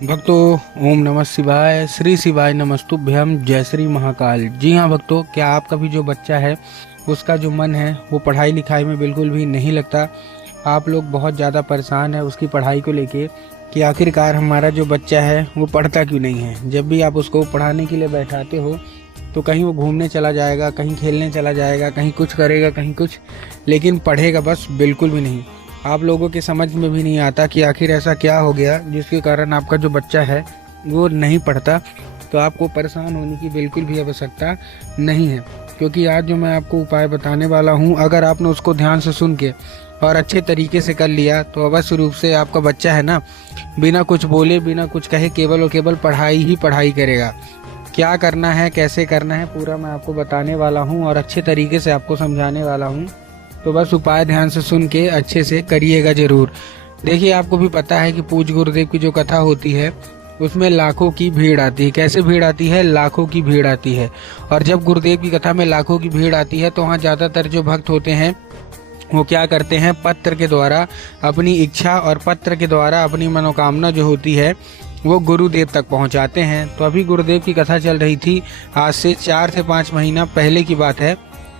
भक्तों, ओम नमः शिवाय, श्री शिवाय नमस्तुभ्यम, जय श्री महाकाल। जी हाँ भक्तों, क्या आपका भी जो बच्चा है उसका जो मन है वो पढ़ाई लिखाई में बिल्कुल भी नहीं लगता। आप लोग बहुत ज़्यादा परेशान है उसकी पढ़ाई को लेके कि आखिरकार हमारा जो बच्चा है वो पढ़ता क्यों नहीं है। जब भी आप उसको पढ़ाने के लिए बैठाते हो तो कहीं वो घूमने चला जाएगा, कहीं खेलने चला जाएगा, कहीं कुछ करेगा, कहीं कुछ, लेकिन पढ़ेगा बस बिल्कुल भी नहीं। आप लोगों के समझ में भी नहीं आता कि आखिर ऐसा क्या हो गया जिसके कारण आपका जो बच्चा है वो नहीं पढ़ता। तो आपको परेशान होने की बिल्कुल भी आवश्यकता नहीं है, क्योंकि आज जो मैं आपको उपाय बताने वाला हूँ, अगर आपने उसको ध्यान से सुन के और अच्छे तरीके से कर लिया तो अवश्य रूप से आपका बच्चा है ना, बिना कुछ बोले बिना कुछ कहे केवल और केवल पढ़ाई ही पढ़ाई करेगा। क्या करना है, कैसे करना है, पूरा मैं आपको बताने वाला हूँ और अच्छे तरीके से आपको समझाने वाला हूँ। तो बस उपाय ध्यान से सुन के अच्छे से करिएगा जरूर। देखिए, आपको भी पता है कि पूज्य गुरुदेव की जो कथा होती है उसमें लाखों की भीड़ आती है। कैसे भीड़ आती है? लाखों की भीड़ आती है। और जब गुरुदेव की कथा में लाखों की भीड़ आती है तो वहाँ ज़्यादातर जो भक्त होते हैं वो क्या करते हैं, पत्र के द्वारा अपनी इच्छा और पत्र के द्वारा अपनी मनोकामना जो होती है वो गुरुदेव तक पहुंचाते हैं। तो अभी गुरुदेव की कथा चल रही थी, आज से 4 से 5 महीना पहले की बात है।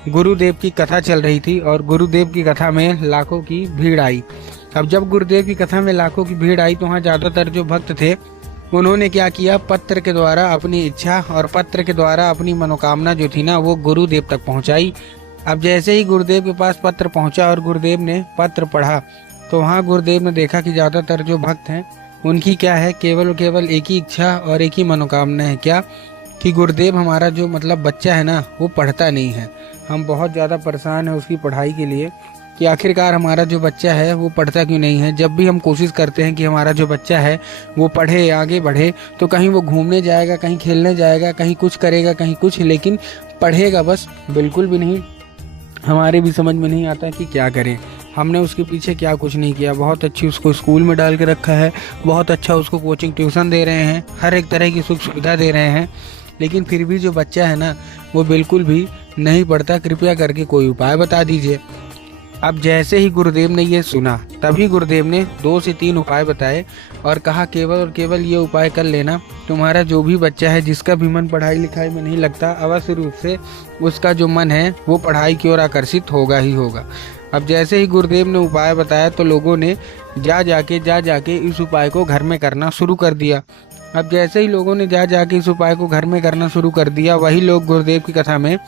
गुरुदेव की कथा चल रही थी और गुरुदेव की कथा में लाखों की भीड़ आई। अब जब गुरुदेव की कथा में लाखों की भीड़ आई तो वहाँ ज़्यादातर जो भक्त थे उन्होंने क्या किया, पत्र के द्वारा अपनी इच्छा और पत्र के द्वारा अपनी मनोकामना जो थी ना वो गुरुदेव तक पहुँचाई। अब जैसे ही गुरुदेव के पास पत्र पहुँचा और गुरुदेव ने पत्र पढ़ा तो वहाँ गुरुदेव ने देखा कि ज़्यादातर जो भक्त हैं उनकी क्या है, केवल और केवल एक ही इच्छा और एक ही मनोकामना है। क्या? कि गुरुदेव हमारा जो बच्चा है ना वो पढ़ता नहीं है। हम बहुत ज़्यादा परेशान हैं उसकी पढ़ाई के लिए कि आखिरकार हमारा जो बच्चा है वो पढ़ता क्यों नहीं है। जब भी हम कोशिश करते हैं कि हमारा जो बच्चा है वो पढ़े, आगे बढ़े, तो कहीं वो घूमने जाएगा, कहीं खेलने जाएगा, कहीं कुछ करेगा, कहीं कुछ, लेकिन पढ़ेगा बस बिल्कुल भी नहीं। हमारे भी समझ में नहीं आता कि क्या करें। हमने उसके पीछे क्या कुछ नहीं किया, बहुत अच्छी उसको स्कूल में डाल के रखा है, बहुत अच्छा उसको कोचिंग ट्यूशन दे रहे हैं, हर एक तरह की सुख सुविधा दे रहे हैं, लेकिन फिर भी जो बच्चा है ना वो बिल्कुल भी नहीं पढ़ता। कृपया करके कोई उपाय बता दीजिए। अब जैसे ही गुरुदेव ने ये सुना तभी गुरुदेव ने 2 से 3 उपाय बताए और कहा केवल और केवल ये उपाय कर लेना, तुम्हारा जो भी बच्चा है जिसका भी मन पढ़ाई लिखाई में नहीं लगता, अवश्य रूप से उसका जो मन है वो पढ़ाई की ओर आकर्षित होगा ही होगा। अब जैसे ही गुरुदेव ने उपाय बताया तो लोगों ने जा जाके इस उपाय को घर में करना शुरू कर दिया। अब जैसे ही लोगों ने जा जाके इस उपाय को घर में करना शुरू कर दिया, वही लोग गुरुदेव की कथा में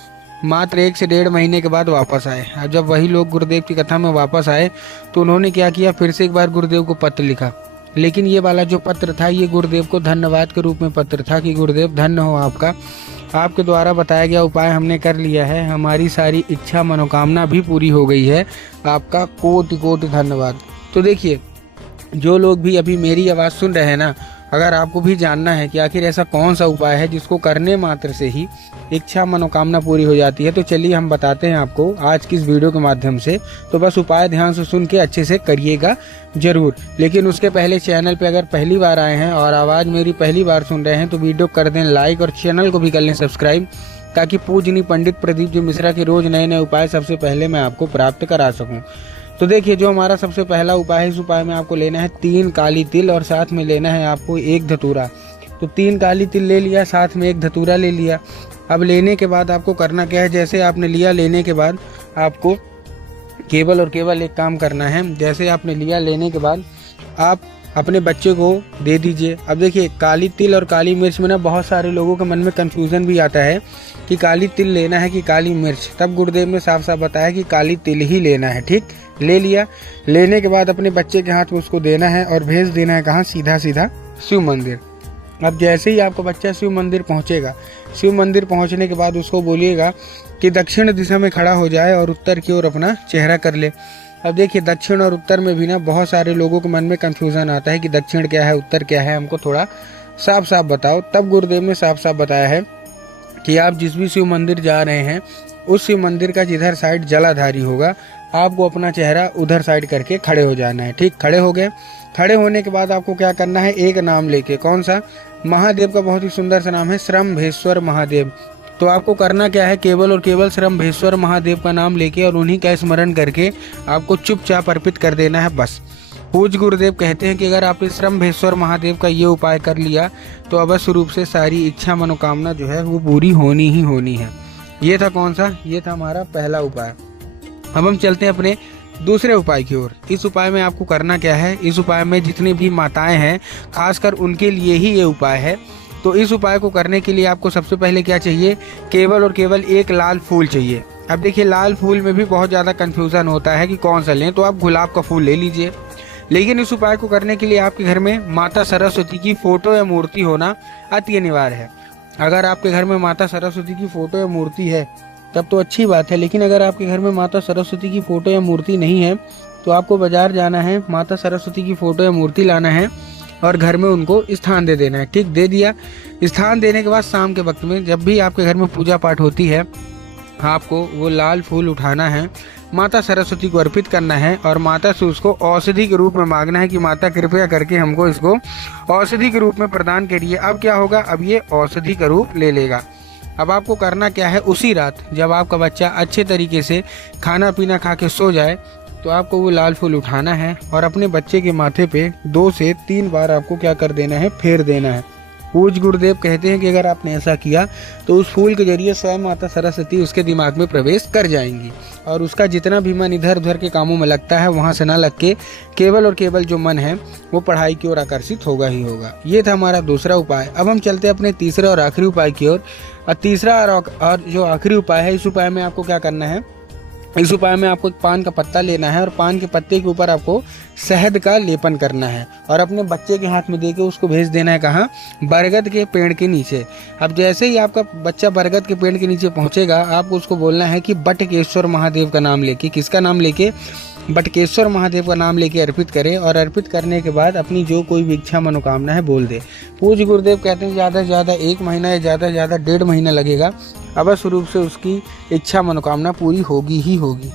मात्र 1 से 1.5 महीने के बाद वापस आए। अब जब वही लोग गुरुदेव की कथा में वापस आए तो उन्होंने क्या किया, फिर से एक बार गुरुदेव को पत्र लिखा। लेकिन ये वाला जो पत्र था ये गुरुदेव को धन्यवाद के रूप में पत्र था कि गुरुदेव धन्य हो आपका, आपके द्वारा बताया गया उपाय हमने कर लिया है, हमारी सारी इच्छा मनोकामना भी पूरी हो गई है, आपका कोटि कोटि धन्यवाद। तो देखिए, जो लोग भी अभी मेरी आवाज़ सुन रहे हैं ना, अगर आपको भी जानना है कि आखिर ऐसा कौन सा उपाय है जिसको करने मात्र से ही इच्छा मनोकामना पूरी हो जाती है, तो चलिए हम बताते हैं आपको आज की इस वीडियो के माध्यम से। तो बस उपाय ध्यान से सुन के अच्छे से करिएगा जरूर। लेकिन उसके पहले चैनल पे अगर पहली बार आए हैं और आवाज़ मेरी पहली बार सुन रहे हैं तो वीडियो कर दें लाइक और चैनल को भी कर लें सब्सक्राइब, ताकि पूजनीय पंडित प्रदीप जी मिश्रा के रोज नए नए उपाय सबसे पहले मैं आपको प्राप्त करा सकूं। तो देखिए, जो हमारा सबसे पहला उपाय है, इस उपाय में आपको लेना है 3 काली तिल और साथ में लेना है आपको 1 धतूरा। तो 3 काली तिल ले लिया, साथ में 1 धतूरा ले लिया। अब लेने के बाद आपको करना क्या है, जैसे आपने लिया लेने के बाद आपको केवल और केवल एक काम करना है। जैसे आपने लिया लेने के बाद आप अपने बच्चे को दे दीजिए। अब देखिए, काली तिल और काली मिर्च में ना बहुत सारे लोगों के मन में कंफ्यूजन भी आता है कि काली तिल लेना है कि काली मिर्च। तब गुरुदेव ने साफ साफ बताया कि काली तिल ही लेना है। ठीक, ले लिया। लेने के बाद अपने बच्चे के हाथ में उसको देना है और भेज देना है कहाँ, सीधा सीधा शिव मंदिर। अब जैसे ही आपका बच्चा शिव मंदिर पहुँचेगा, शिव मंदिर पहुँचने के बाद उसको बोलिएगा कि दक्षिण दिशा में खड़ा हो जाए और उत्तर की ओर अपना चेहरा कर ले। अब देखिए, दक्षिण और उत्तर में भी ना बहुत सारे लोगों के मन में कंफ्यूजन आता है कि दक्षिण क्या है, उत्तर क्या है, हमको थोड़ा साफ साफ बताओ। तब गुरुदेव ने साफ साफ बताया है कि आप जिस भी शिव मंदिर जा रहे हैं उस शिव मंदिर का जिधर साइड जलाधारी होगा आपको अपना चेहरा उधर साइड करके खड़े हो जाना है। ठीक, खड़े हो गए। खड़े होने के बाद आपको क्या करना है, एक नाम लेके, कौन सा, महादेव का बहुत ही सुंदर सा नाम है श्रम्भेश्वर महादेव। तो आपको करना क्या है, केवल और केवल श्रम्भेश्वर महादेव का नाम लेके और उन्हीं का स्मरण करके आपको चुपचाप अर्पित कर देना है बस। पूज्य गुरुदेव कहते हैं कि अगर आपने श्रम्भेश्वर महादेव का ये उपाय कर लिया तो अवश्य रूप से सारी इच्छा मनोकामना जो है वो पूरी होनी ही होनी है। ये था कौन सा? ये था हमारा पहला उपाय। अब हम चलते हैं अपने दूसरे उपाय की ओर। इस उपाय में आपको करना क्या है? इस उपाय में जितनी भी माताएं हैं खासकर उनके लिए ही ये उपाय है। तो इस उपाय को करने के लिए आपको सबसे पहले क्या चाहिए? केवल और केवल एक लाल फूल चाहिए। अब देखिए, लाल फूल में भी बहुत ज़्यादा कन्फ्यूज़न होता है कि कौन सा लें, तो आप गुलाब का फूल ले लीजिए। लेकिन इस उपाय को करने के लिए आपके घर में माता सरस्वती की फोटो या मूर्ति होना अति अनिवार्य है। अगर आपके घर में माता सरस्वती की फोटो या मूर्ति है तब तो अच्छी बात है, लेकिन अगर आपके घर में माता सरस्वती की फोटो या मूर्ति नहीं है तो आपको बाजार जाना है, माता सरस्वती की फोटो या मूर्ति लाना है और घर में उनको स्थान दे देना है। ठीक, दे दिया। स्थान देने के बाद शाम के वक्त में जब भी आपके घर में पूजा पाठ होती है, आपको वो लाल फूल उठाना है, माता सरस्वती को अर्पित करना है और माता से उसको औषधि के रूप में मांगना है कि माता कृपया करके हमको इसको औषधि के रूप में प्रदान करिए। अब क्या होगा? अब ये औषधि का रूप ले लेगा। अब आपको करना क्या है? उसी रात जब आपका बच्चा अच्छे तरीके से खाना पीना खा के सो जाए तो आपको वो लाल फूल उठाना है और अपने बच्चे के माथे पे 2 से 3 बार आपको क्या कर देना है? फेर देना है। पूज्य गुरुदेव कहते हैं कि अगर आपने ऐसा किया तो उस फूल के जरिए स्वयं माता सरस्वती उसके दिमाग में प्रवेश कर जाएंगी और उसका जितना भी मन इधर उधर के कामों में लगता है वहां से ना लग के केवल और केवल जो मन है वो पढ़ाई की ओर आकर्षित होगा ही होगा। ये था हमारा दूसरा उपाय। अब हम चलते हैं अपने तीसरे और आखिरी उपाय की ओर। और तीसरा और जो आखिरी उपाय है, इस उपाय में आपको क्या करना है? इस उपाय में आपको पान का पत्ता लेना है और पान के पत्ते के ऊपर आपको शहद का लेपन करना है और अपने बच्चे के हाथ में देके उसको भेज देना है। कहाँ? बरगद के पेड़ के नीचे। अब जैसे ही आपका बच्चा बरगद के पेड़ के नीचे पहुंचेगा, आपको उसको बोलना है कि बटकेश्वर महादेव का नाम लेके, किसका नाम लेके? बटकेश्वर महादेव का नाम लेके अर्पित करे और अर्पित करने के बाद अपनी जो कोई भी इच्छा मनोकामना है बोल दे। पूज्य गुरुदेव कहते हैं ज़्यादा से ज़्यादा 1 महीना या ज़्यादा से ज़्यादा 1.5 महीना लगेगा, अवश्य रूप से उसकी इच्छा मनोकामना पूरी होगी ही होगी।